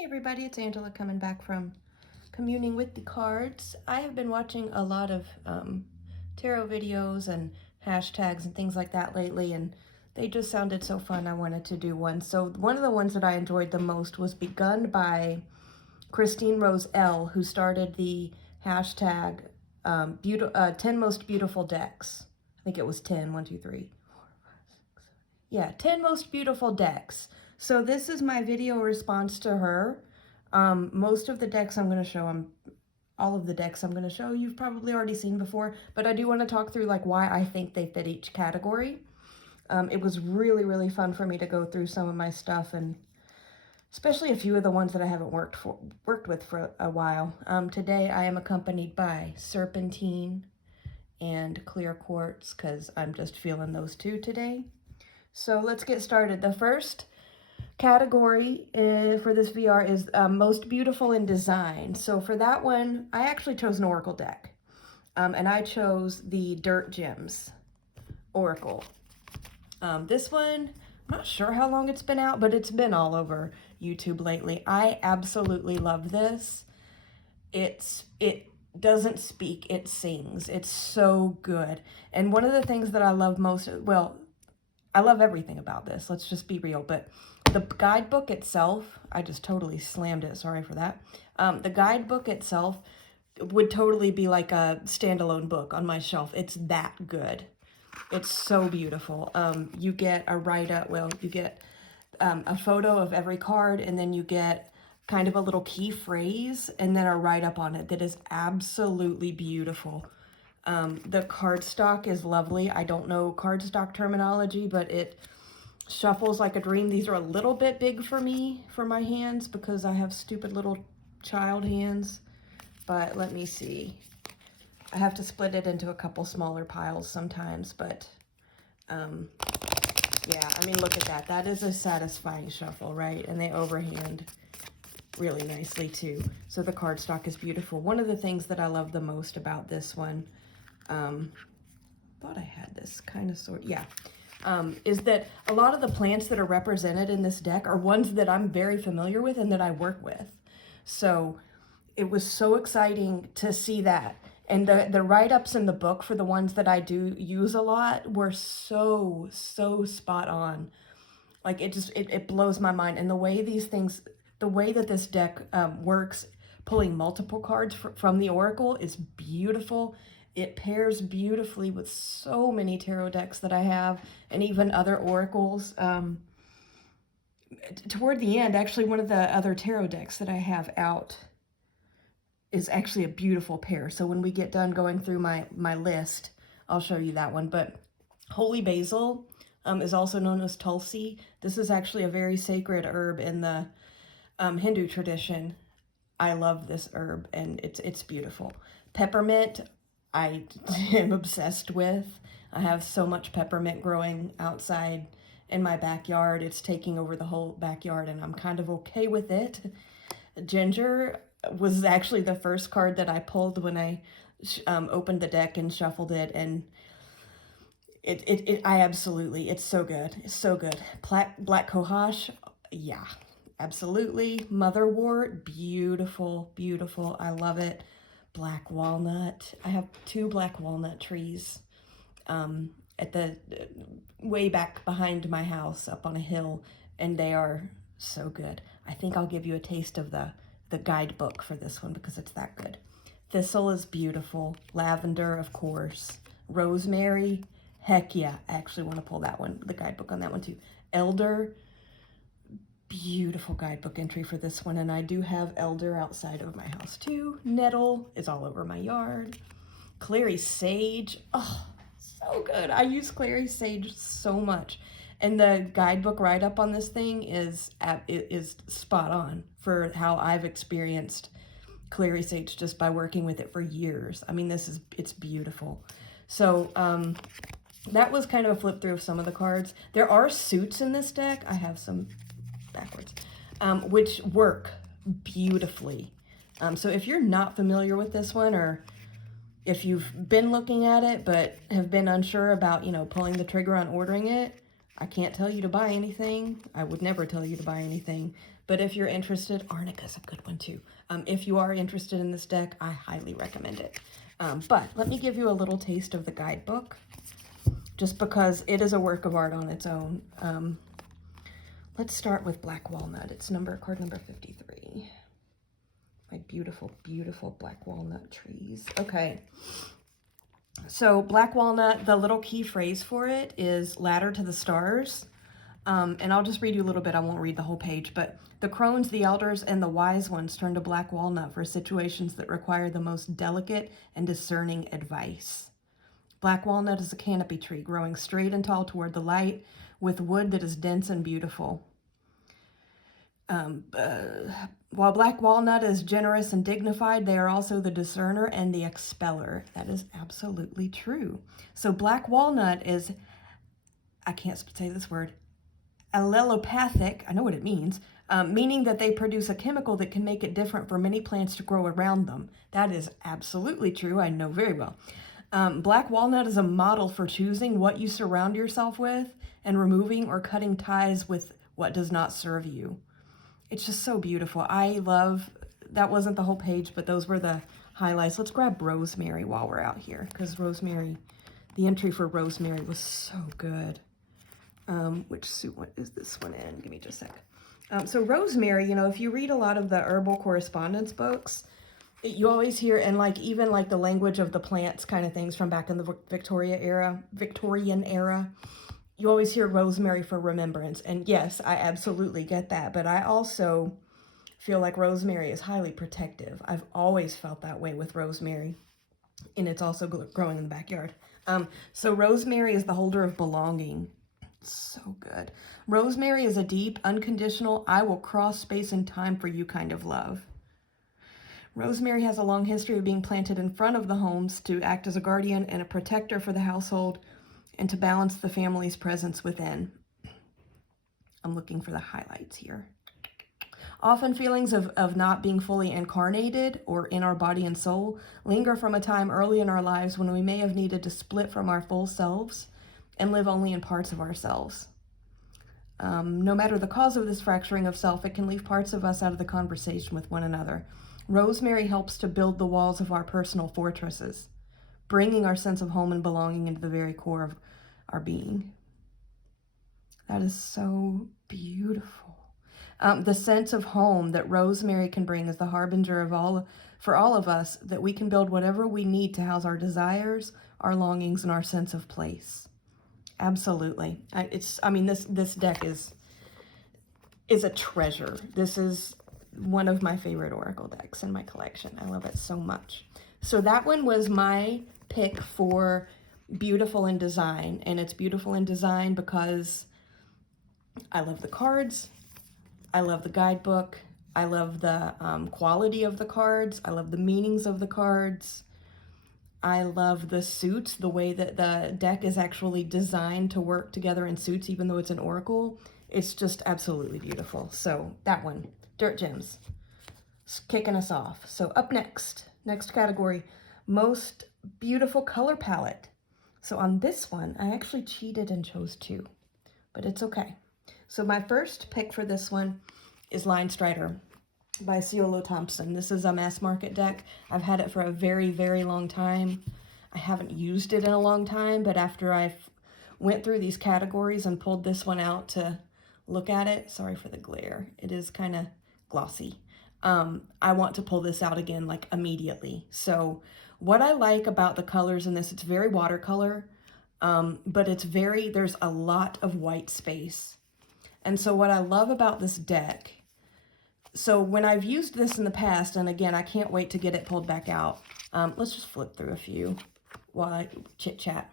Hey everybody, it's Angela coming back from communing with the cards. I have been watching a lot of tarot videos and hashtags and things like that lately, and they just sounded so fun. I wanted to do one. So one of the ones that I enjoyed the most was begun by Christine Rose L, who started the hashtag 10 most beautiful decks. I think it was 10, 1, 2, 3. Yeah, 10 most beautiful decks. So this is my video response to her. Most of the decks I'm going to show, all of the decks I'm going to show you've probably already seen before, but I do want to talk through like why I think they fit each category. It was really, really fun for me to go through some of my stuff, and especially a few of the ones that I haven't worked with for a while. Today I am accompanied by Serpentine and Clear Quartz because I'm just feeling those two today. So let's get started. The first category for this VR is most beautiful in design. So for that one, I actually chose an Oracle deck. And I chose the Dirt Gems Oracle. This one, I'm not sure how long it's been out, but it's been all over YouTube lately. I absolutely love this. It doesn't speak, it sings. It's so good. And one of the things that I love most, well, I love everything about this, let's just be real, but the guidebook itself, I just totally slammed it, sorry for that. The guidebook itself would totally be like a standalone book on my shelf. It's that good. It's so beautiful. You get a write-up, well, you get a photo of every card, and then you get kind of a little key phrase, and then a write-up on it that is absolutely beautiful. The cardstock is lovely. I don't know cardstock terminology, but it shuffles like a dream. These are a little bit big for me, for my hands, because I have stupid little child hands. But let me see. I have to split it into a couple smaller piles sometimes, but yeah, I mean, look at that. That is a satisfying shuffle, right? And they overhand really nicely too. So the cardstock is beautiful. One of the things that I love the most about this one, thought I had this kind of sort, yeah, is that a lot of the plants that are represented in this deck are ones that I'm very familiar with and that I work with. So it was so exciting to see that. And the write-ups in the book for the ones that I do use a lot were so spot on. Like it blows my mind. And the way these things, the way that this deck works, pulling multiple cards from the Oracle is beautiful. It pairs beautifully with so many tarot decks that I have, and even other oracles. Toward the end, actually, one of the other tarot decks that I have out is actually a beautiful pair. So when we get done going through my list, I'll show you that one. But holy basil is also known as Tulsi. This is actually a very sacred herb in the Hindu tradition. I love this herb, and it's beautiful. Peppermint, I am obsessed with. I have so much peppermint growing outside in my backyard. It's taking over the whole backyard, and I'm kind of okay with it. Ginger was actually the first card that I pulled when I opened the deck and shuffled it, and I absolutely, it's so good. It's so good. Black cohosh, yeah, absolutely. Motherwort, beautiful, beautiful. I love it. Black walnut. I have 2 black walnut trees at the way back behind my house up on a hill, and they are so good. I think I'll give you a taste of the guidebook for this one because it's that good. Thistle is beautiful. Lavender, of course. Rosemary, heck yeah. I actually want to pull that one, the guidebook on that one too. Elder, beautiful guidebook entry for this one, and I do have elder outside of my house too. Nettle is all over my yard. Clary sage, oh, so good. I use clary sage so much, and the guidebook write-up on this thing is spot on for how I've experienced clary sage just by working with it for years. I mean, it's beautiful. So that was kind of a flip through of some of the cards. There are suits in this deck. I have some backwards, which work beautifully. So if you're not familiar with this one, or if you've been looking at it but have been unsure about, you know, pulling the trigger on ordering it, I can't tell you to buy anything. I would never tell you to buy anything, But if you're interested, Arnica's a good one too. If you are interested in this deck, I highly recommend it. But let me give you a little taste of the guidebook, just because it is a work of art on its own. Let's start with Black Walnut. It's card number 53. My beautiful, beautiful black walnut trees. Okay. So Black Walnut, the little key phrase for it is ladder to the stars. And I'll just read you a little bit. I won't read the whole page, but the crones, the elders, and the wise ones turn to Black Walnut for situations that require the most delicate and discerning advice. Black walnut is a canopy tree growing straight and tall toward the light with wood that is dense and beautiful. While Black Walnut is generous and dignified, they are also the discerner and the expeller. That is absolutely true. So Black Walnut is, I can't say this word, allelopathic, I know what it means, meaning that they produce a chemical that can make it different for many plants to grow around them. That is absolutely true, I know very well. Black Walnut is a model for choosing what you surround yourself with and removing or cutting ties with what does not serve you. It's just so beautiful. I love, that wasn't the whole page, but those were the highlights. Let's grab Rosemary while we're out here, because Rosemary, the entry for Rosemary was so good. Which suit, what is this one in? Give me just a sec. So Rosemary, you know, if you read a lot of the herbal correspondence books, you always hear, and like even like the language of the plants kind of things from back in the Victorian era, you always hear rosemary for remembrance. And yes, I absolutely get that. But I also feel like rosemary is highly protective. I've always felt that way with rosemary. And it's also growing in the backyard. So rosemary is the holder of belonging. So good. Rosemary is a deep, unconditional, I will cross space and time for you kind of love. Rosemary has a long history of being planted in front of the homes to act as a guardian and a protector for the household and to balance the family's presence within. I'm looking for the highlights here. Often feelings of not being fully incarnated or in our body and soul linger from a time early in our lives when we may have needed to split from our full selves and live only in parts of ourselves. No matter the cause of this fracturing of self, it can leave parts of us out of the conversation with one another. Rosemary helps to build the walls of our personal fortresses, bringing our sense of home and belonging into the very core of our being. That is so beautiful. The sense of home that rosemary can bring is the harbinger of for all of us, that we can build whatever we need to house our desires, our longings, and our sense of place. Absolutely. This deck is a treasure. This is one of my favorite oracle decks in my collection. I love it so much. So that one was my pick for beautiful in design, and it's beautiful in design because I love the cards, I love the guidebook, I love the quality of the cards, I love the meanings of the cards, I love the suits, the way that the deck is actually designed to work together in suits, even though it's an oracle. It's just absolutely beautiful. So that one, Dirt Gems, it's kicking us off. So up next category, most beautiful color palette. So on this one, I actually cheated and chose 2, but it's okay. So my first pick for this one is Line Strider by Ciolo Thompson. This is a mass market deck. I've had it for a very, very long time. I haven't used it in a long time, but after I went through these categories and pulled this one out to look at it, sorry for the glare, it is kind of glossy. I want to pull this out again like immediately. So what I like about the colors in this, it's very watercolor, but there's a lot of white space. And so what I love about this deck, so when I've used this in the past, and again, I can't wait to get it pulled back out. Let's just flip through a few while I chit chat.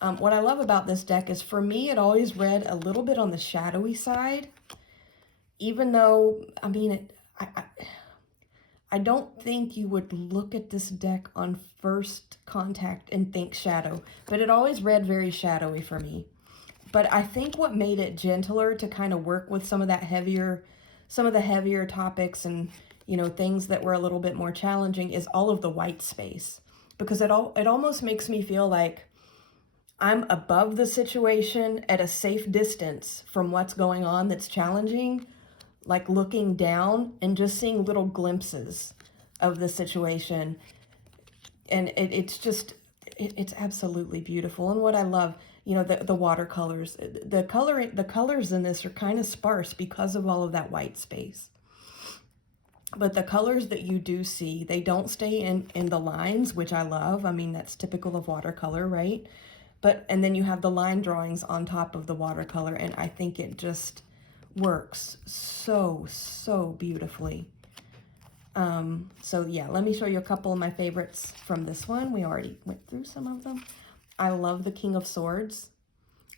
What I love about this deck is, for me, it always read a little bit on the shadowy side, even though, I don't think you would look at this deck on first contact and think shadow, but it always read very shadowy for me. But I think what made it gentler to kind of work with some of the heavier topics and, you know, things that were a little bit more challenging is all of the white space, because it almost makes me feel like I'm above the situation at a safe distance from what's going on that's challenging, like looking down and just seeing little glimpses of the situation. And it's absolutely beautiful. And what I love, you know, the watercolors, the colors in this are kind of sparse because of all of that white space. But the colors that you do see, they don't stay in the lines, which I love. I mean, that's typical of watercolor, right? But, and then you have the line drawings on top of the watercolor, and I think it just works so, so beautifully. So yeah, let me show you a couple of my favorites from this one. We already went through some of them. I love the King of Swords.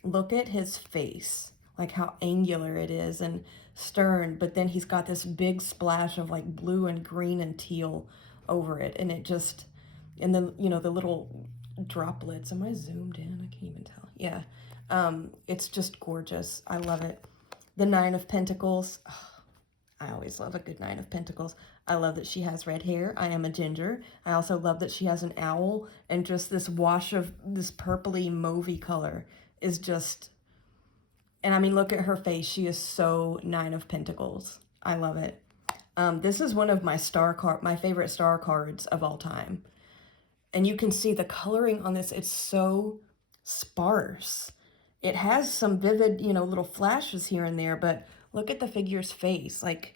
Look at his face, like how angular it is and stern, but then he's got this big splash of like blue and green and teal over it. And it just, and then, you know, the little droplets. Am I zoomed in? I can't even tell. Yeah. It's just gorgeous. I love it. The Nine of Pentacles. Oh, I always love a good Nine of Pentacles. I love that she has red hair. I am a ginger. I also love that she has an owl, and just this wash of this purpley mauvey color is just, and I mean, look at her face. She is so Nine of Pentacles. I love it. This is one of my my favorite star cards of all time. And you can see the coloring on this. It's so sparse. It has some vivid, you know, little flashes here and there, but look at the figure's face. Like,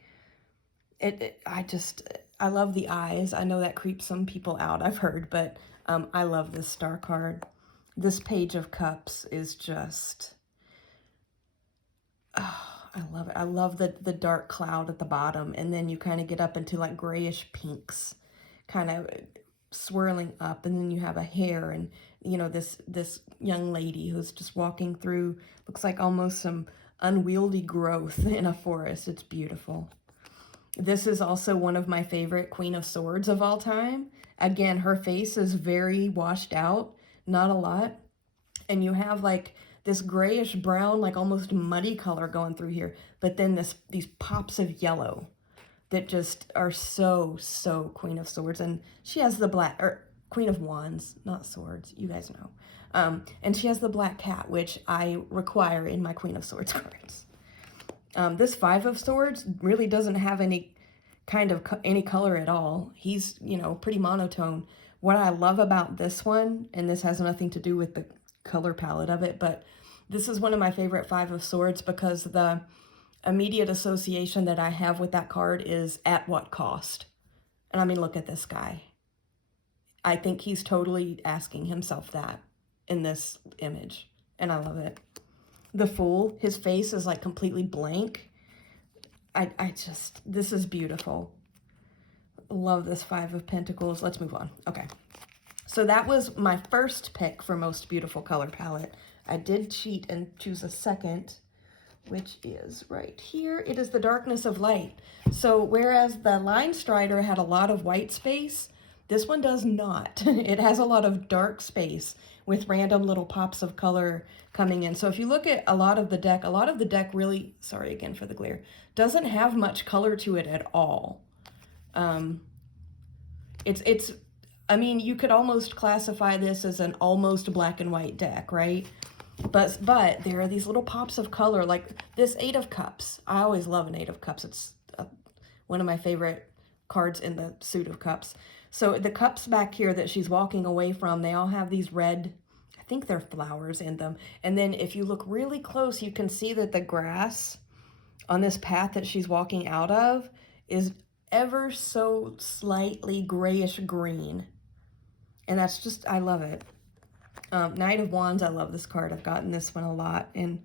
I love the eyes. I know that creeps some people out, I've heard, but I love this star card. This Page of Cups is just, oh, I love it. I love the dark cloud at the bottom, and then you kind of get up into like grayish pinks, kind of swirling up, and then you have a hair, and you know, this young lady who's just walking through, looks like almost some unwieldy growth in a forest. It's beautiful. This is also one of my favorite Queen of Swords of all time. Again, her face is very washed out, not a lot. And you have like this grayish brown, like almost muddy color going through here. But then these pops of yellow that just are so, so Queen of Swords. And she has the black, or Queen of Wands, not swords, you guys know. And she has the black cat, which I require in my Queen of Swords cards. This Five of Swords really doesn't have any kind of any color at all. He's, you know, pretty monotone. What I love about this one, and this has nothing to do with the color palette of it, but this is one of my favorite Five of Swords because the immediate association that I have with that card is at what cost? And I mean, look at this guy. I think he's totally asking himself that in this image, and I love it. The Fool, his face is like completely blank. This is beautiful. Love this Five of Pentacles. Let's move on. Okay. So that was my first pick for most beautiful color palette. I did cheat and choose a second, which is right here. It is the Darkness of Light. So whereas the Line Strider had a lot of white space, this one does not. It has a lot of dark space with random little pops of color coming in. So if you look at a lot of the deck really, sorry again for the glare, doesn't have much color to it at all. I mean, you could almost classify this as an almost black and white deck, right? But there are these little pops of color, like this Eight of Cups. I always love an Eight of Cups. It's one of my favorite cards in the suit of cups. So the cups back here that she's walking away from, they all have these red, I think they're flowers in them. And then if you look really close, you can see that the grass on this path that she's walking out of is ever so slightly grayish green. And that's just, I love it. Knight of Wands, I love this card. I've gotten this one a lot in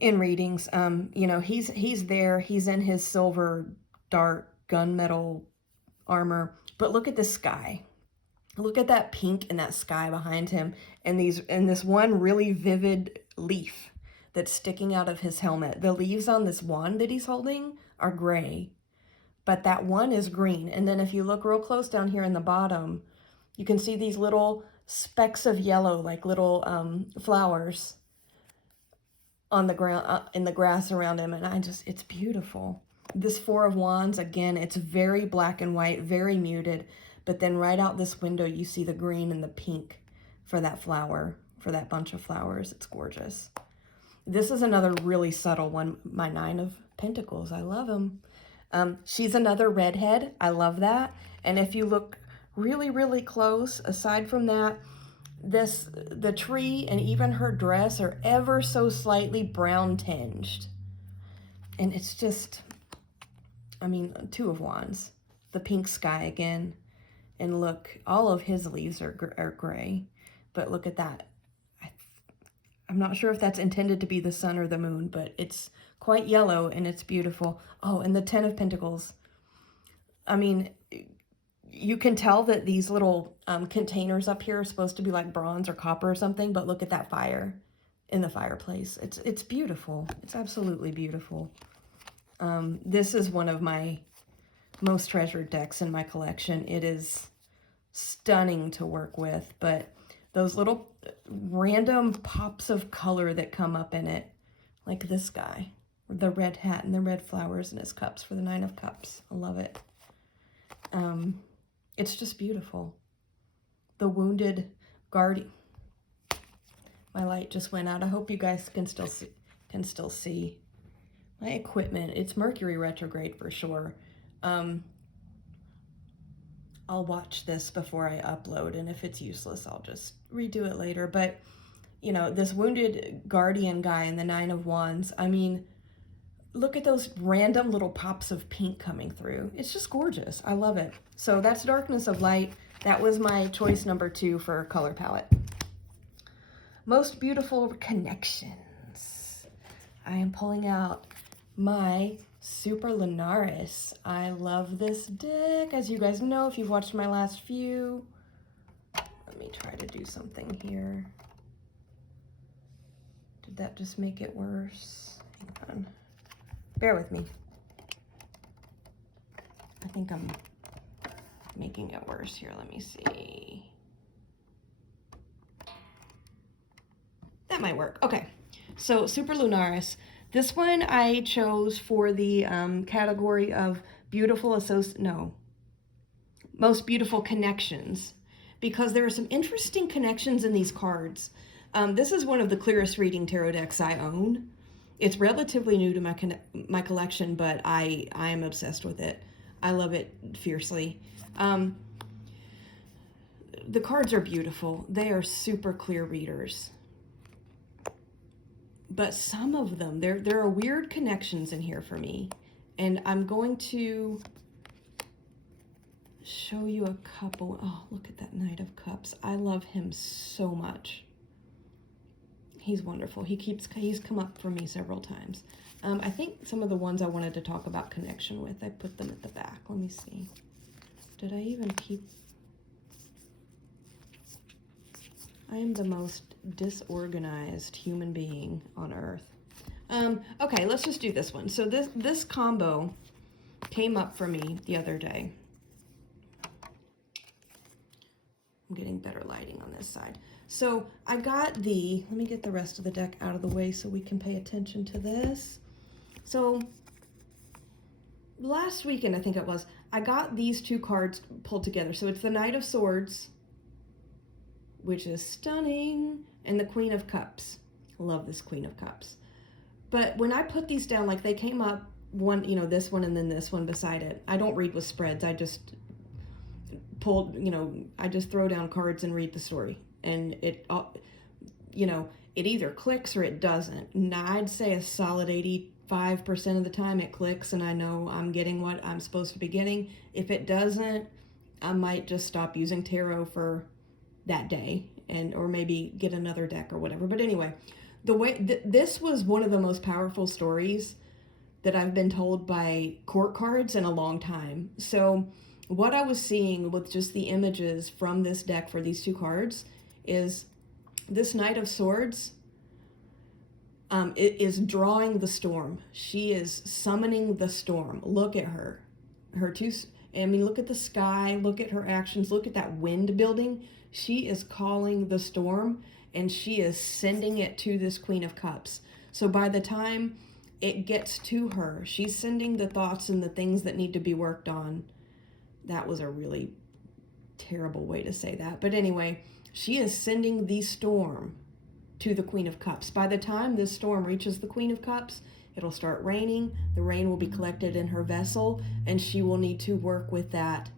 readings. You know, he's there. He's in his silver, dark gunmetal armor. But look at the sky. Look at that pink in that sky behind him, and this one really vivid leaf that's sticking out of his helmet. The leaves on this wand that he's holding are gray, but that one is green. And then if you look real close down here in the bottom, you can see these little specks of yellow, like little flowers on the ground, in the grass around him. And it's beautiful. This Four of Wands, again, it's very black and white, very muted. But then right out this window, you see the green and the pink for that flower, for that bunch of flowers. It's gorgeous. This is another really subtle one, my Nine of Pentacles. I love him. She's another redhead. I love that. And if you look really, really close, aside from that, the tree and even her dress are ever so slightly brown tinged. And it's just, I mean, Two of Wands. The pink sky again. And look, all of his leaves are gray. But look at that. I'm not sure if that's intended to be the sun or the moon, but it's quite yellow and it's beautiful. Oh, and the Ten of Pentacles. I mean, you can tell that these little containers up here are supposed to be like bronze or copper or something, but look at that fire in the fireplace. It's beautiful. It's absolutely beautiful. This is one of my most treasured decks in my collection. It is stunning to work with, but those little random pops of color that come up in it, like this guy, the red hat and the red flowers in his cups for the Nine of Cups. I love it. It's just beautiful. The wounded guardian. My light just went out. I hope you guys can still see my equipment. It's Mercury retrograde for sure. I'll watch this before I upload, and if it's useless, I'll just redo it later. But, you know, this wounded guardian guy in the Nine of Wands, I mean, look at those random little pops of pink coming through. It's just gorgeous. I love it. So that's Darkness of Light. That was my choice number 2 for color palette. Most Beautiful Connections. I am pulling out my Super Lunaris. I love this deck. As you guys know, if you've watched my last few. Let me try to do something here. Did that just make it worse? Hang on. Bear with me. I think I'm making it worse here. Let me see. That might work. Okay. So Super Lunaris. This one I chose for the category of most beautiful connections, because there are some interesting connections in these cards. This is one of the clearest reading tarot decks I own. It's relatively new to my collection, but I am obsessed with it. I love it fiercely. The cards are beautiful. They are super clear readers. But some of them, there are weird connections in here for me. And I'm going to show you a couple. Oh, look at that Knight of Cups. I love him so much. He's wonderful. He's come up for me several times. I think some of the ones I wanted to talk about connection with, I put them at the back. Let me see. Did I even keep... I am the most disorganized human being on earth. Okay, let's just do this one. So this combo came up for me the other day. I'm getting better lighting on this side. So I got let me get the rest of the deck out of the way so we can pay attention to this. So last weekend, I think it was, I got these two cards pulled together. So it's the Knight of Swords, which is stunning, and the Queen of Cups. Love this Queen of Cups. But when I put these down, like they came up, one, you know, this one and then this one beside it. I don't read with spreads. I just pulled, you know, I just throw down cards and read the story. And it, you know, it either clicks or it doesn't. And I'd say a solid 85% of the time it clicks and I know I'm getting what I'm supposed to be getting. If it doesn't, I might just stop using tarot for that day or maybe get another deck or whatever. But anyway, the way this was one of the most powerful stories that I've been told by court cards in a long time. So what I was seeing with just the images from this deck for these two cards is this Knight of Swords is drawing the storm. She is summoning the storm. Look at her. I mean, look at the sky, look at her actions, look at that wind building. She is calling the storm and she is sending it to this Queen of Cups. So by the time it gets to her, she's sending the thoughts and the things that need to be worked on. That was a really terrible way to say that. But anyway, she is sending the storm to the Queen of Cups. By the time this storm reaches the Queen of Cups, it'll start raining. The rain will be collected in her vessel, and she will need to work with that,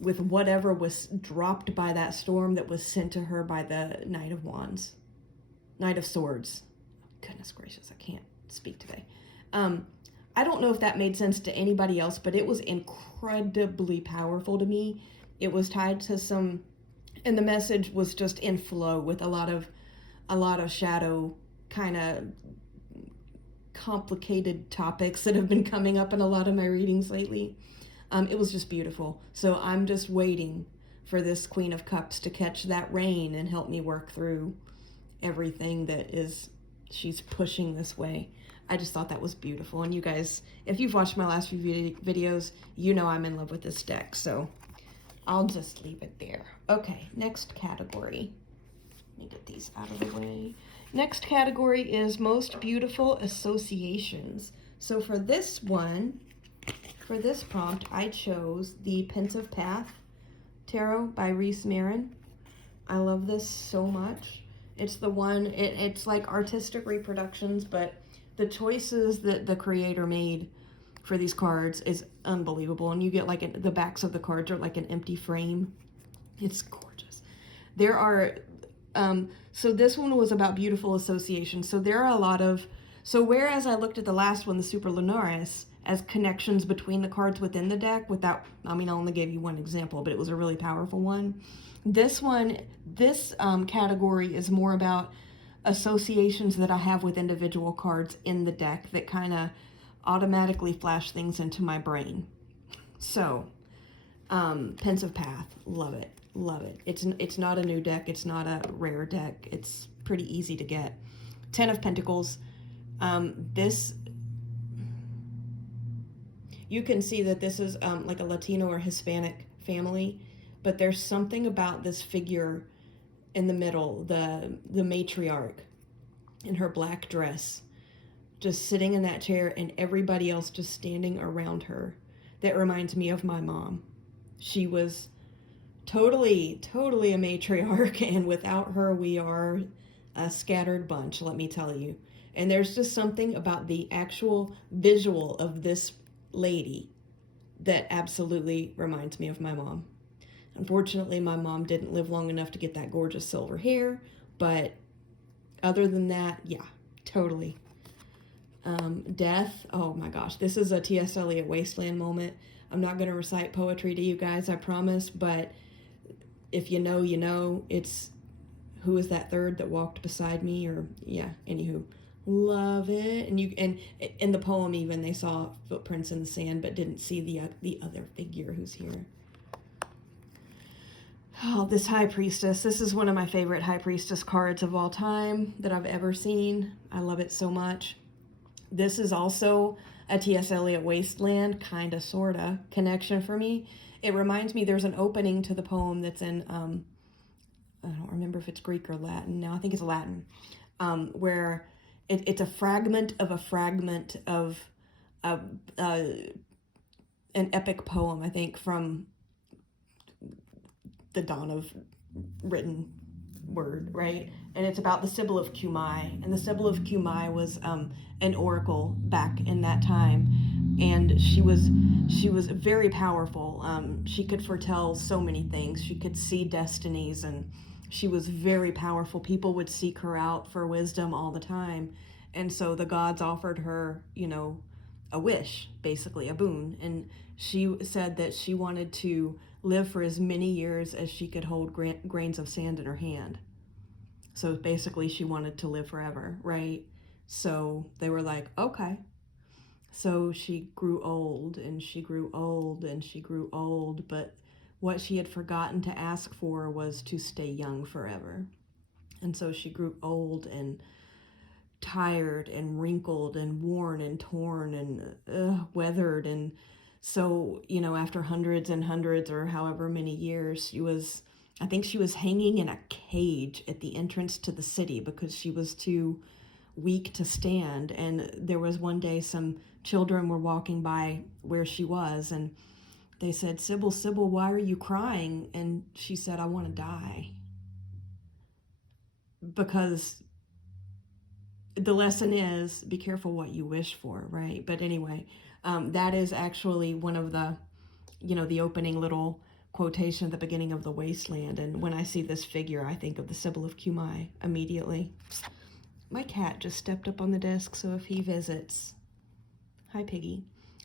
with whatever was dropped by that storm that was sent to her by the Knight of Wands. Knight of Swords. Goodness gracious, I can't speak today. I don't know if that made sense to anybody else, but it was incredibly powerful to me. It was tied to some, and the message was just in flow with a lot of shadow kind of complicated topics that have been coming up in a lot of my readings lately. It was just beautiful. So I'm just waiting for this Queen of Cups to catch that rain and help me work through everything that she's pushing this way. I just thought that was beautiful. And you guys, if you've watched my last few videos, you know I'm in love with this deck. So I'll just leave it there. Okay, next category. Let me get these out of the way. Next category is Most Beautiful Associations. So for this one, for this prompt, I chose the Pensive Path Tarot by Reese Marin. I love this so much. It's the one, it's like artistic reproductions, but the choices that the creator made for these cards is unbelievable. And you get like the backs of the cards are like an empty frame. It's gorgeous. There are, so this one was about beautiful associations. So there are a lot of, so whereas I looked at the last one, the Super Lunaris, as connections between the cards within the deck without, I mean, I only gave you one example, but it was a really powerful one. This one, this category is more about associations that I have with individual cards in the deck that kind of automatically flash things into my brain. So, Pensive Path, love it, love it. It's not a new deck, it's not a rare deck, it's pretty easy to get. Ten of Pentacles, this, you can see that this is like a Latino or Hispanic family, but there's something about this figure in the middle, the matriarch in her black dress, just sitting in that chair and everybody else just standing around her. That reminds me of my mom. She was totally a matriarch, and without her, we are a scattered bunch, let me tell you. And there's just something about the actual visual of this lady that absolutely reminds me of my mom. Unfortunately, my mom didn't live long enough to get that gorgeous silver hair, but other than that, yeah, totally. Death, oh my gosh, this is a T.S. Eliot Wasteland moment. I'm not going to recite poetry to you guys, I promise, but if you know, you know. It's, who is that third that walked beside me, or, yeah, anywho. Love it. And in the poem even, they saw footprints in the sand but didn't see the other figure who's here. Oh, this High Priestess. This is one of my favorite High Priestess cards of all time that I've ever seen. I love it so much. This is also a T.S. Eliot Wasteland, kind of, sort of, connection for me. It reminds me, there's an opening to the poem that's in, I don't remember if it's Greek or Latin. No, I think it's Latin, where it's a fragment of an epic poem, I think, from the dawn of written word, right? And it's about the Sibyl of Cumae. And the Sibyl of Cumae was an oracle back in that time. And she was very powerful. She could foretell so many things. She could see destinies, and she was very powerful. People would seek her out for wisdom all the time. And so the gods offered her, you know, a wish, basically, a boon. And she said that she wanted to live for as many years as she could hold grains of sand in her hand. So basically she wanted to live forever, right? So they were like, okay. So she grew old, and she grew old, and she grew old, but what she had forgotten to ask for was to stay young forever. And so she grew old and tired and wrinkled and worn and torn and weathered. And so, you know, after hundreds and hundreds or however many years, I think she was hanging in a cage at the entrance to the city because she was too weak to stand. And there was one day some children were walking by where she was, and they said, Sybil, why are you crying? And she said, I want to die. because the lesson is be careful what you wish for, right? But anyway, that is actually one of the, the opening little quotation at the beginning of The Wasteland. And when I see this figure, I think of the Sibyl of Cumae immediately. My cat just stepped up on the desk, so if he visits, hi Piggy.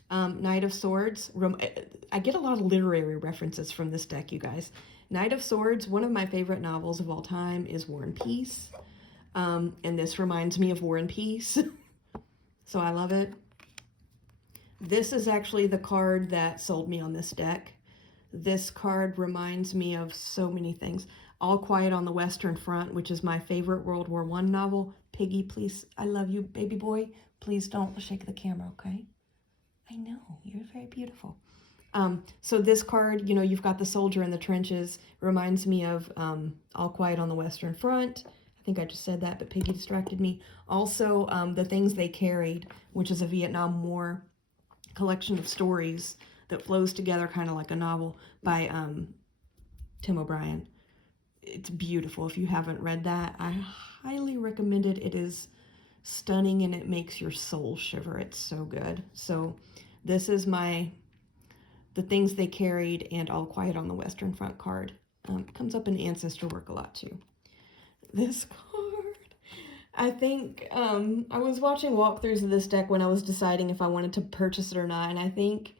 Knight of Swords. I get a lot of literary references from this deck, you guys. Knight of Swords, one of my favorite novels of all time, is War and Peace. And this reminds me of War and Peace. So I love it. This is actually the card that sold me on this deck. This card reminds me of so many things. All Quiet on the Western Front, which is my favorite World War I novel. Piggy, please, I love you, baby boy. Please don't shake the camera, okay? I know, you're very beautiful. So this card, you've got the soldier in the trenches. Reminds me of All Quiet on the Western Front. I think I just said that, but Piggy distracted me. Also, The Things They Carried, which is a Vietnam War collection of stories that flows together kind of like a novel by Tim O'Brien. It's beautiful. If you haven't read that, I highly recommend it. It is stunning and it makes your soul shiver. It's so good. So this is The Things They Carried and All Quiet on the Western Front card. Comes up in Ancestor work a lot too. This card, I think I was watching walkthroughs of this deck when I was deciding if I wanted to purchase it or not, and I think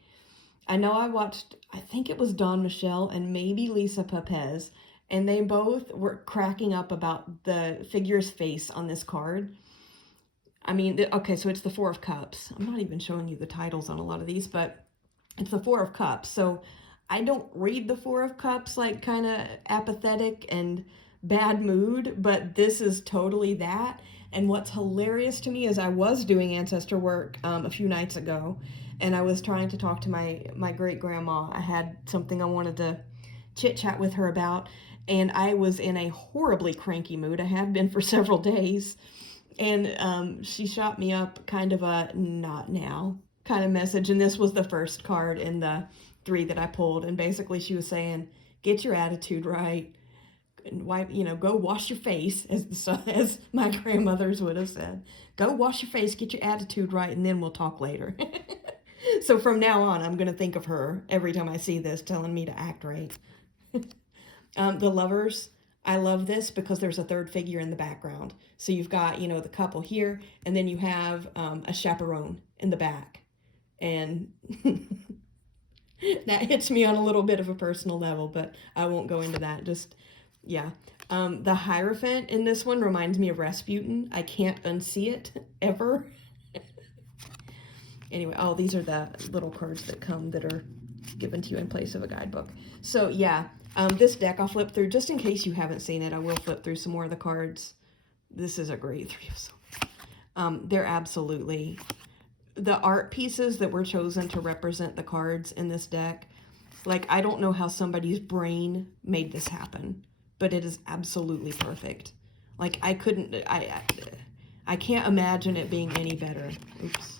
it was Dawn Michelle and maybe Lisa Pepez, and they both were cracking up about the figure's face on this card. I mean, okay, so it's the Four of Cups. I'm not even showing you the titles on a lot of these, but it's the Four of Cups. So I don't read the Four of Cups like kind of apathetic and bad mood, but this is totally that. And what's hilarious to me is I was doing ancestor work a few nights ago, and I was trying to talk to my great-grandma. I had something I wanted to chit-chat with her about, and I was in a horribly cranky mood. I have been for several days, and she shot me up kind of a not now kind of message, and this was the first card in the 3 that I pulled, and basically she was saying, get your attitude right, and wipe, go wash your face, as my grandmothers would have said. Go wash your face, get your attitude right, and then we'll talk later. So from now on, I'm going to think of her every time I see this, telling me to act right. The Lovers, I love this because there's a third figure in the background. So you've got, the couple here, and then you have a chaperone in the back. And that hits me on a little bit of a personal level, but I won't go into that. Just, yeah. The Hierophant in this one reminds me of Rasputin. I can't unsee it, ever. Anyway, these are the little cards that come that are given to you in place of a guidebook. So, yeah, this deck I'll flip through. Just in case you haven't seen it, I will flip through some more of the cards. This is a great 3 of Swords. They're absolutely... The art pieces that were chosen to represent the cards in this deck, like, I don't know how somebody's brain made this happen, but it is absolutely perfect. Like, I can't imagine it being any better. Oops.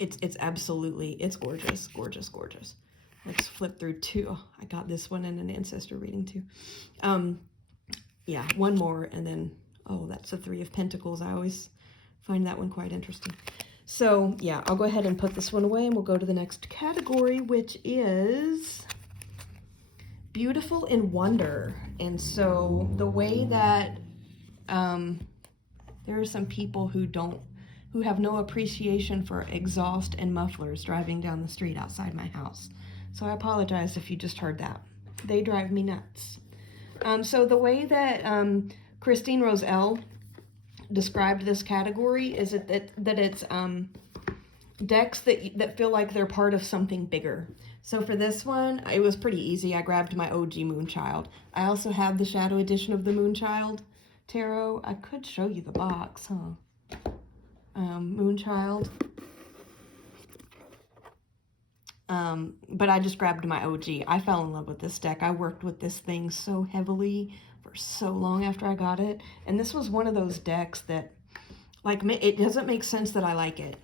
It's absolutely, it's gorgeous, gorgeous, gorgeous. Let's flip through 2. Oh, I got this one in an ancestor reading too. Yeah, one more, and then, that's the 3 of Pentacles. I always find that one quite interesting. So, yeah, I'll go ahead and put this one away, and we'll go to the next category, which is Beautiful in Wonder. And so the way that there are some people who have no appreciation for exhaust and mufflers driving down the street outside my house. So I apologize if you just heard that. They drive me nuts. So the way that Christine Roselle described this category is that it's decks that feel like they're part of something bigger. So for this one, it was pretty easy. I grabbed my OG Moonchild. I also have the Shadow Edition of the Moonchild Tarot. I could show you the box, huh? Moonchild. But I just grabbed my OG. I fell in love with this deck. I worked with this thing so heavily for so long after I got it. And this was one of those decks that, like, it doesn't make sense that I like it.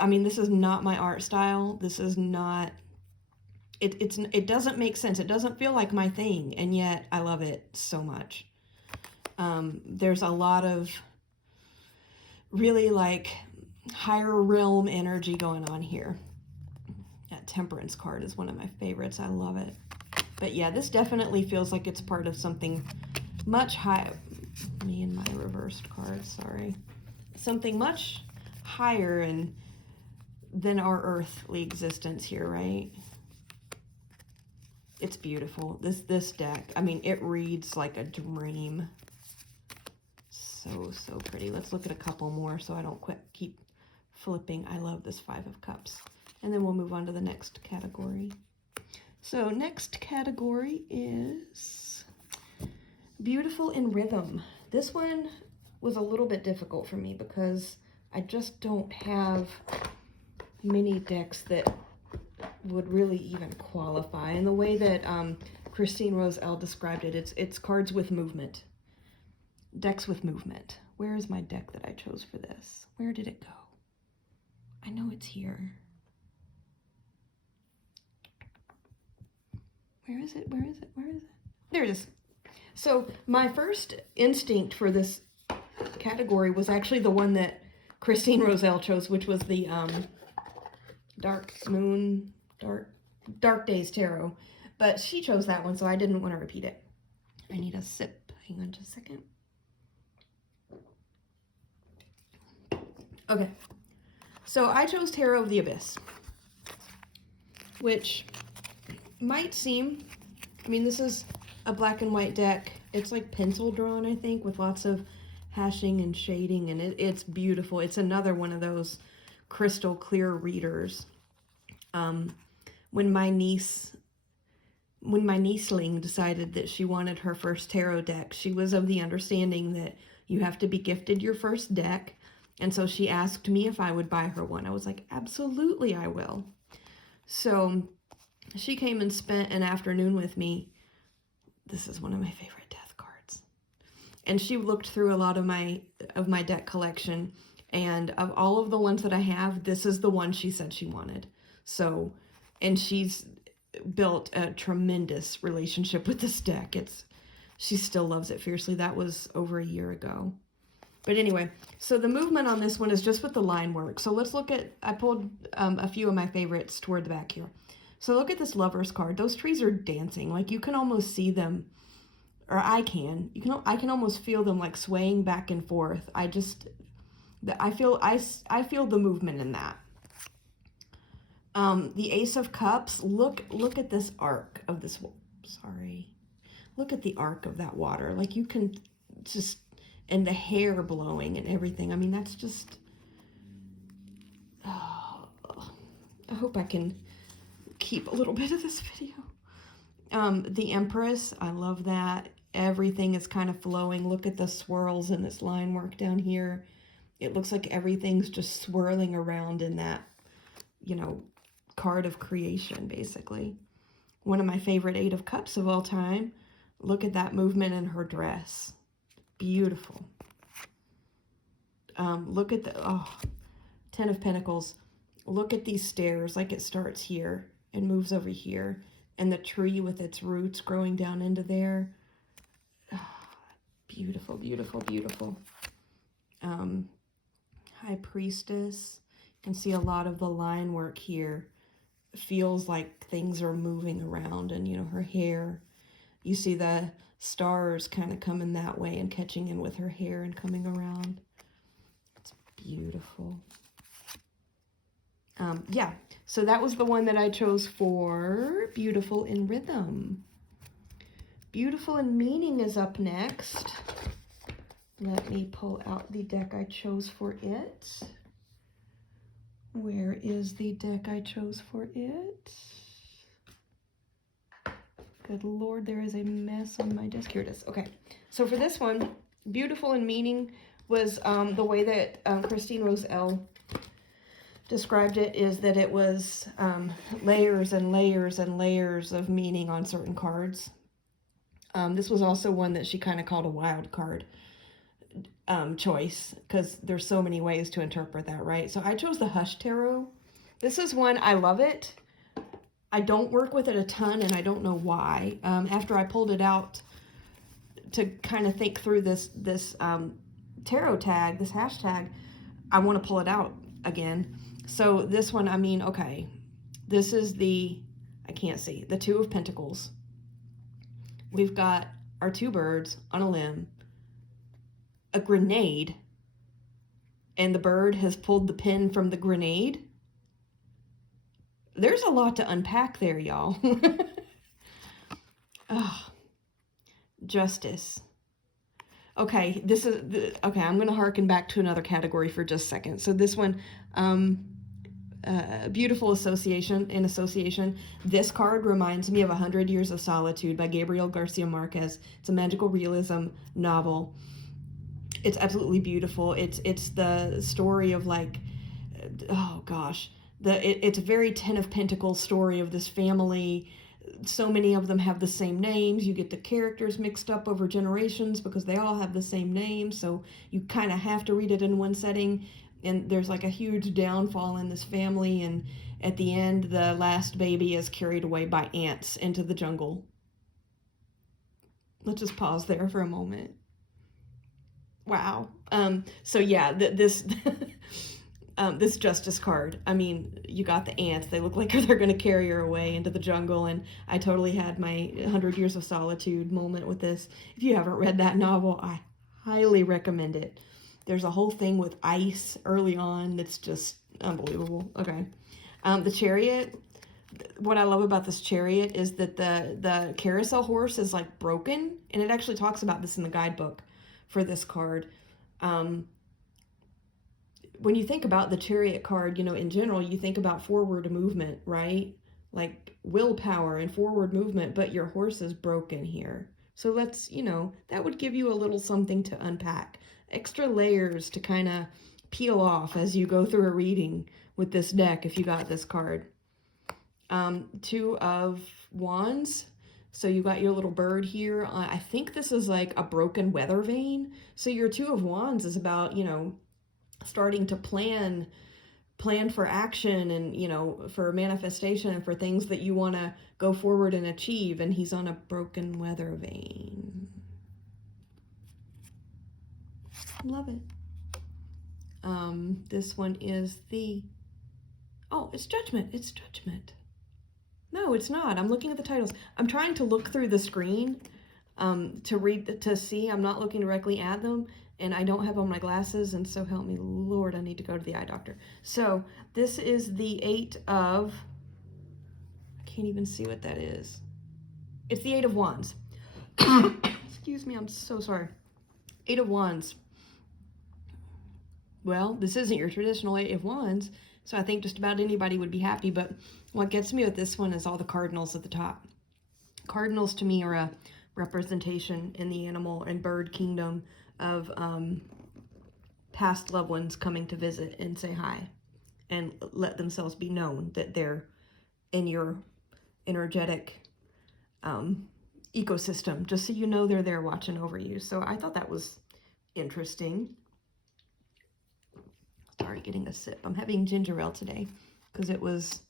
I mean, this is not my art style. This is not it doesn't make sense. It doesn't feel like my thing, and yet I love it so much. There's a lot of really like higher realm energy going on here. That Temperance card is one of my favorites. I love it. But yeah, this definitely feels like it's part of something much higher. Me and my reversed cards, sorry. Something much higher than our earthly existence here, right? It's beautiful. This deck, I mean, it reads like a dream. So pretty. Let's look at a couple more so I don't keep flipping. I love this Five of Cups. And then we'll move on to the next category. So next category is Beautiful in Rhythm. This one was a little bit difficult for me because I just don't have many decks that would really even qualify. And the way that Christine Roselle described it, it's cards with movement. Decks with movement. Where is my deck that I chose for this? Where did it go? I know it's here. Where is it? Where is it? Where is it? There it is. So my first instinct for this category was actually the one that Christine Roselle chose, which was the Dark Days Tarot. But she chose that one, so I didn't want to repeat it. I need a sip. Hang on just a second. Okay. So I chose Tarot of the Abyss, which might seem, I mean, this is a black and white deck. It's like pencil drawn, I think, with lots of hashing and shading, and it's beautiful. It's another one of those crystal clear readers. When my nieceling decided that she wanted her first tarot deck, she was of the understanding that you have to be gifted your first deck, and so she asked me if I would buy her one. I was like, absolutely I will. So she came and spent an afternoon with me. This is one of my favorite death cards. And she looked through a lot of my deck collection, and of all of the ones that I have, this is the one she said she wanted. So, and she's built a tremendous relationship with this deck. She still loves it fiercely. That was over a year ago. But anyway, so the movement on this one is just with the line work. So let's look at, I pulled a few of my favorites toward the back here. So look at this Lover's card. Those trees are dancing. Like you can almost see them, or I can almost feel them like swaying back and forth. I feel the movement in that. The Ace of Cups, look at this arc of this, sorry. Look at the arc of that water. Like you can just, and the hair blowing and everything. I mean, that's just, oh, I hope I can keep a little bit of this video. The Empress, I love that. Everything is kind of flowing. Look at the swirls in this line work down here. It looks like everything's just swirling around in that, card of creation, basically. One of my favorite Eight of Cups of all time. Look at that movement in her dress. Beautiful. Look at the, Ten of Pentacles. Look at these stairs, like it starts here and moves over here. And the tree with its roots growing down into there. Beautiful, beautiful, beautiful. High Priestess. You can see a lot of the line work here. It feels like things are moving around, and her hair. You see the stars kind of coming that way and catching in with her hair and coming around. It's beautiful. Yeah, so that was the one that I chose for Beautiful in Rhythm. Beautiful in Meaning is up next. Let me pull out the deck I chose for it. Where is the deck I chose for it? Good Lord, there is a mess on my desk. Here it is. Okay, so for this one, Beautiful in Meaning was the way that Christine Roselle described it is that it was layers and layers and layers of meaning on certain cards. This was also one that she kind of called a wild card choice, because there's so many ways to interpret that, right? So I chose the Hush Tarot. This is one, I love it. I don't work with it a ton, and I don't know why. After I pulled it out to kind of think through this tarot tag, this hashtag, I want to pull it out again. So this one, I mean, okay, this is I can't see, the Two of Pentacles. We've got our two birds on a limb, a grenade, and the bird has pulled the pin from the grenade. There's a lot to unpack there, y'all. Oh, justice. Okay, okay, I'm going to harken back to another category for just a second. So this one, beautiful association. This card reminds me of 100 Years of Solitude by Gabriel Garcia Marquez. It's a magical realism novel. It's absolutely beautiful. It's the story of, like, oh gosh, it's a very Ten of Pentacles story of this family. So many of them have the same names. You get the characters mixed up over generations because they all have the same name. So you kind of have to read it in one setting. And there's like a huge downfall in this family. And at the end, the last baby is carried away by ants into the jungle. Let's just pause there for a moment. Wow. So yeah, this this justice card, I mean, you got the ants. They look like they're going to carry her away into the jungle, and I totally had my 100 Years of Solitude moment with this. If you haven't read that novel, I highly recommend it. There's a whole thing with ice early on that's just unbelievable. Okay. The Chariot, what I love about this Chariot is that the carousel horse is like broken, and it actually talks about this in the guidebook for this card. When you think about the Chariot card, you know, in general, you think about forward movement, right? Like willpower and forward movement, but your horse is broken here. So let's, you know, that would give you a little something to unpack. Extra layers to kind of peel off as you go through a reading with this deck if you got this card. Two of Wands. So you got your little bird here. I think this is like a broken weather vane. So your Two of Wands is about, you know, starting to plan for action and, you know, for manifestation and for things that you want to go forward and achieve. And he's on a broken weather vane. Love it. This one is it's Judgment. It's Judgment. No, it's not. I'm looking at the titles. I'm trying to look through the screen to see. I'm not looking directly at them, and I don't have on my glasses, and so help me Lord, I need to go to the eye doctor. So this is the I can't even see what that is. It's the Eight of Wands. Excuse me, I'm so sorry. Eight of Wands. Well, this isn't your traditional Eight of Wands, so I think just about anybody would be happy, but what gets me with this one is all the cardinals at the top. Cardinals to me are a representation in the animal and bird kingdom of past loved ones coming to visit and say hi and let themselves be known that they're in your energetic ecosystem, just so you know they're there watching over you. So I thought that was interesting. Sorry, getting a sip. I'm having ginger ale today because it was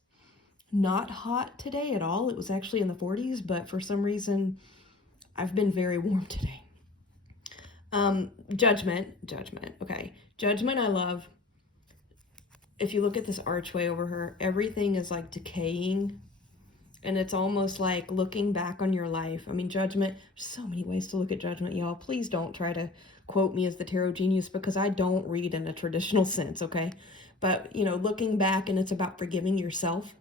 not hot today at all. It was actually in the 40s, but for some reason I've been very warm today. Judgment. Okay. Judgment I love. If you look at this archway over her, everything is like decaying, and it's almost like looking back on your life. I mean, Judgment, there's so many ways to look at Judgment, y'all. Please don't try to quote me as the tarot genius because I don't read in a traditional sense, okay? But, you know, looking back, and it's about forgiving yourself.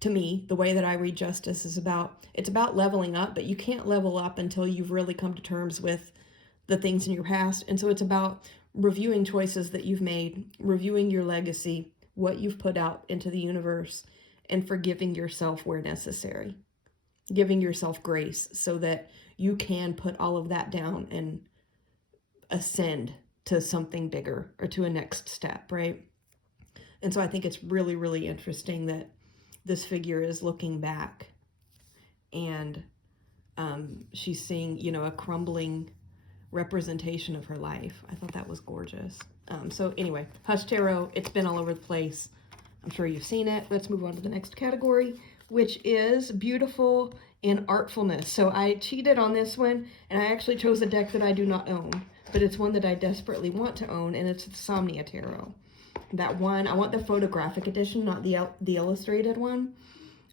To me, the way that I read Justice is it's about leveling up, but you can't level up until you've really come to terms with the things in your past. And so it's about reviewing choices that you've made, reviewing your legacy, what you've put out into the universe, and forgiving yourself where necessary. Giving yourself grace so that you can put all of that down and ascend to something bigger or to a next step, right? And so I think it's really, really interesting that this figure is looking back and she's seeing, you know, a crumbling representation of her life. I thought that was gorgeous. So anyway, Hush Tarot, it's been all over the place. I'm sure you've seen it. Let's move on to the next category, which is Beautiful and Artfulness. So I cheated on this one, and I actually chose a deck that I do not own, but it's one that I desperately want to own, and it's the Somnia Tarot. That one, I want the photographic edition, not the illustrated one.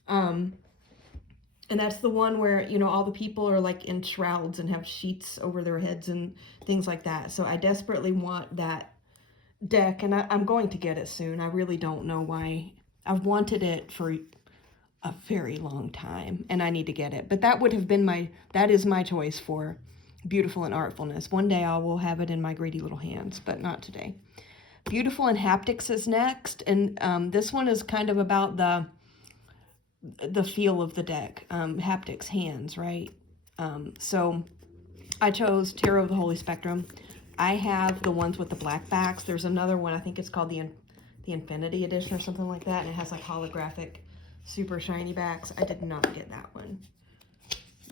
And that's the one where, you know, all the people are like in shrouds and have sheets over their heads and things like that. So I desperately want that deck, and I'm going to get it soon. I really don't know why. I've wanted it for a very long time, and I need to get it. But that would have been that is my choice for Beautiful and Artfulness. One day I will have it in my greedy little hands, but not today. Beautiful and Haptics is next, and this one is kind of about the feel of the deck. Haptics, hands, right? So I chose Tarot of the Holy Spectrum. I have the ones with the black backs. There's another one, I think it's called the Infinity Edition or something like that, and it has like holographic, super shiny backs. I did not get that one.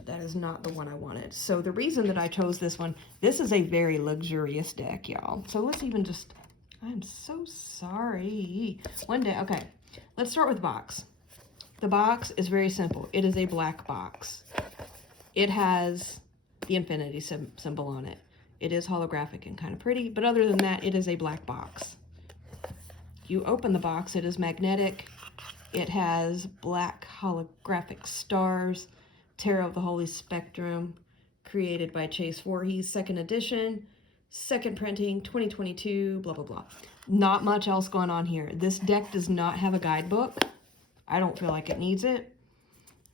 That is not the one I wanted. So the reason that I chose this one, this is a very luxurious deck, y'all. So let's even just, I'm so sorry. One day, okay, let's start with the box. The box is very simple. It is a black box. It has the infinity symbol on it. It is holographic and kind of pretty, but other than that, it is a black box. You open the box, it is magnetic. It has black holographic stars, Tarot of the Holy Spectrum, created by Chase Voorhees, 2nd edition, 2nd printing, 2022, blah, blah, blah. Not much else going on here. This deck does not have a guidebook. I don't feel like it needs it.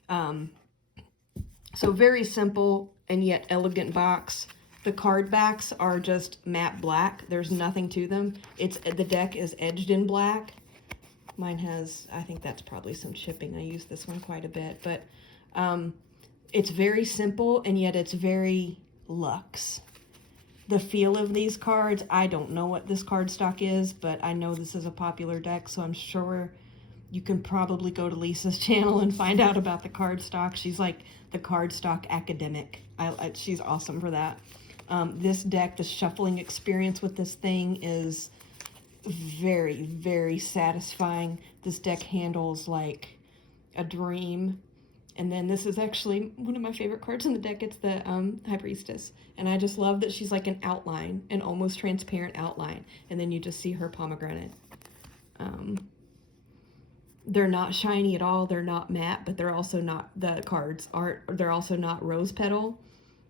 So very simple and yet elegant box. The card backs are just matte black. There's nothing to them. The deck is edged in black. Mine has, I think that's probably some chipping. I use this one quite a bit, but it's very simple and yet it's very luxe. The feel of these cards, I don't know what this card stock is, but I know this is a popular deck, so I'm sure you can probably go to Lisa's channel and find out about the card stock. She's like the card stock academic. She's awesome for that. This deck, the shuffling experience with this thing is very, very satisfying. This deck handles like a dream. And then this is actually one of my favorite cards in the deck. It's the High Priestess. And I just love that she's like an outline, an almost transparent outline. And then you just see her pomegranate. They're not shiny at all. They're not matte, but they're also not, the cards aren't, they're also not rose petal.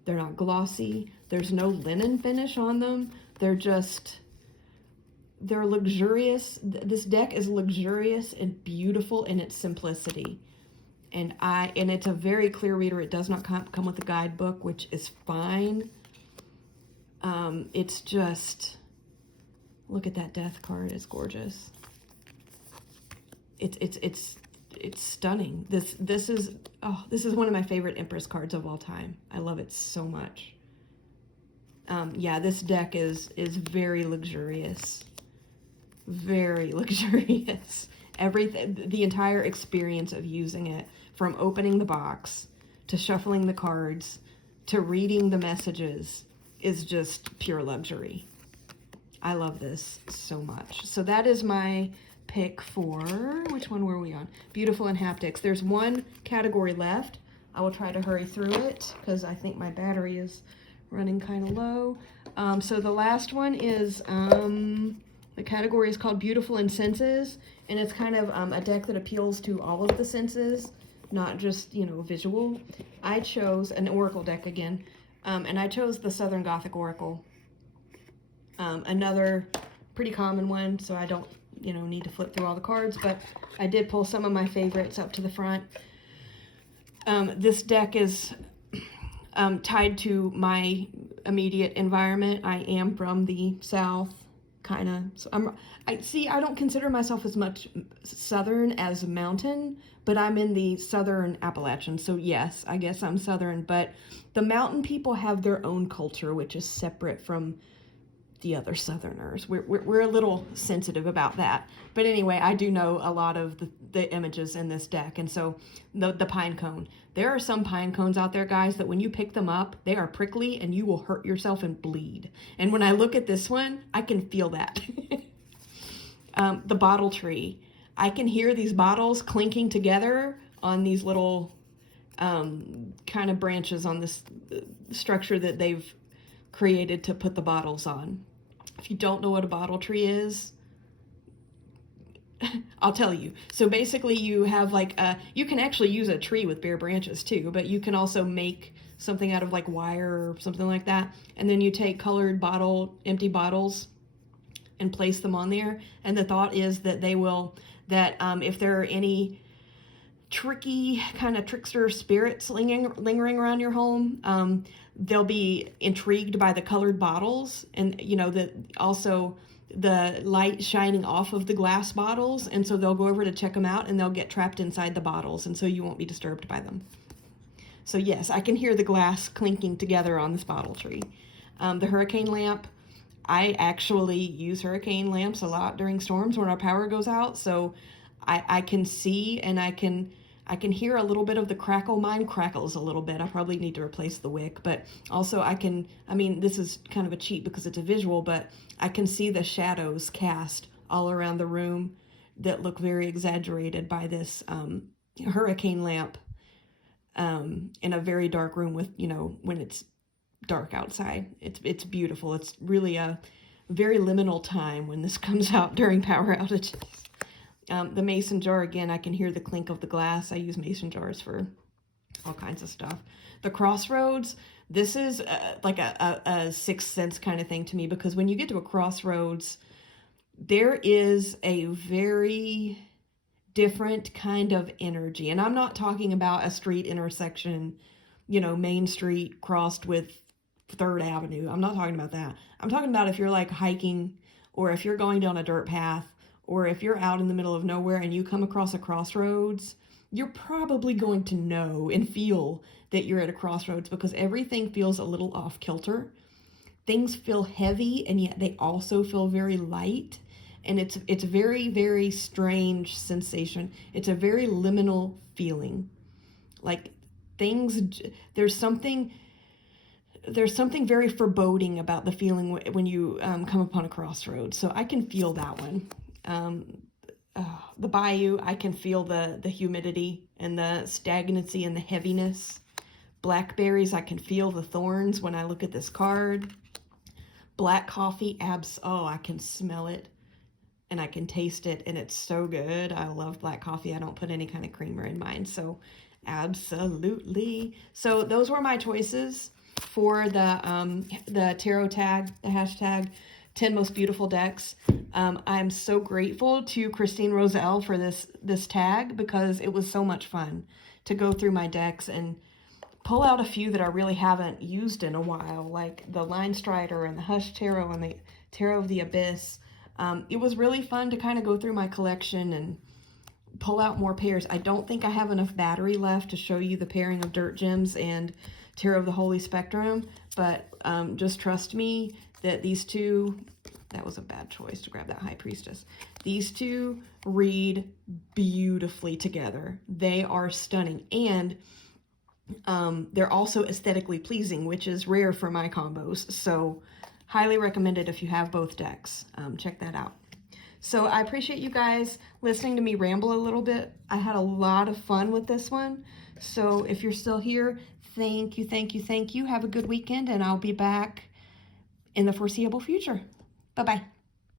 They're not glossy. There's no linen finish on them. They're luxurious. This deck is luxurious and beautiful in its simplicity. And it's a very clear reader. It does not come with a guidebook, which is fine. It's just, look at that death card. It's gorgeous. It's stunning. This is one of my favorite Empress cards of all time. I love it so much. Yeah, this deck is very luxurious. Very luxurious. Everything, the entire experience of using it, from opening the box to shuffling the cards to reading the messages, is just pure luxury. I love this so much. So that is my pick for, which one were we on? Beautiful and Haptics. There's one category left. I will try to hurry through it because I think my battery is running kind of low. So the last one is, the category is called Beautiful and Senses, and it's kind of a deck that appeals to all of the senses, not just, you know, visual. I chose an Oracle deck again, and I chose the Southern Gothic Oracle. Another pretty common one, so I don't, you know, need to flip through all the cards, but I did pull some of my favorites up to the front. This deck is tied to my immediate environment. I am from the South, kind of. So I don't consider myself as much Southern as mountain, but I'm in the Southern Appalachians. So yes, I guess I'm Southern, but the mountain people have their own culture, which is separate from the other Southerners. We're a little sensitive about that. But anyway, I do know a lot of the images in this deck. And so the pine cone. There are some pine cones out there, guys, that when you pick them up, they are prickly and you will hurt yourself and bleed. And when I look at this one, I can feel that. The bottle tree. I can hear these bottles clinking together on these little kind of branches on this structure that they've created to put the bottles on. If you don't know what a bottle tree is, I'll tell you. So basically you have like you can actually use a tree with bare branches too, but you can also make something out of like wire or something like that. And then you take colored empty bottles and place them on there. And the thought is that if there are any tricky kind of trickster spirits lingering around your home, they'll be intrigued by the colored bottles, and that also the light shining off of the glass bottles, and so they'll go over to check them out and they'll get trapped inside the bottles, and so you won't be disturbed by them. So yes, I can hear the glass clinking together on this bottle tree. The hurricane lamp, I actually use hurricane lamps a lot during storms when our power goes out, so I can see and I can hear a little bit of the crackle. Mine crackles a little bit. I probably need to replace the wick, but also this is kind of a cheat because it's a visual, but I can see the shadows cast all around the room that look very exaggerated by this hurricane lamp in a very dark room with, when it's dark outside. It's beautiful. It's really a very liminal time when this comes out during power outages. The mason jar, again, I can hear the clink of the glass. I use mason jars for all kinds of stuff. The crossroads, this is like a sixth sense kind of thing to me, because when you get to a crossroads, there is a very different kind of energy. And I'm not talking about a street intersection, Main Street crossed with 3rd Avenue. I'm not talking about that. I'm talking about if you're like hiking, or if you're going down a dirt path, or if you're out in the middle of nowhere and you come across a crossroads, you're probably going to know and feel that you're at a crossroads, because everything feels a little off kilter. Things feel heavy, and yet they also feel very light. And it's a very, very strange sensation. It's a very liminal feeling. Like there's something very foreboding about the feeling when you come upon a crossroads. So I can feel that one. The bayou, I can feel the humidity and the stagnancy and the heaviness. Blackberries, I can feel the thorns when I look at this card. Black coffee, I can smell it and I can taste it, and it's so good. I love black coffee. I don't put any kind of creamer in mine, so absolutely. So those were my choices for the tarot tag, the hashtag 10 most beautiful decks. I'm so grateful to Christine Roselle for this tag, because it was so much fun to go through my decks and pull out a few that I really haven't used in a while, like the Line Strider and the Hush Tarot and the Tarot of the Abyss. It was really fun to kind of go through my collection and pull out more pairs. I don't think I have enough battery left to show you the pairing of Dirt Gems and Tarot of the Holy Spectrum, but just trust me that these two, that was a bad choice to grab that High Priestess. These two read beautifully together. They are stunning, and they're also aesthetically pleasing, which is rare for my combos. So highly recommended if you have both decks. Check that out. So I appreciate you guys listening to me ramble a little bit. I had a lot of fun with this one. So if you're still here, thank you, thank you, thank you. Have a good weekend, and I'll be back in the foreseeable future. Bye-bye.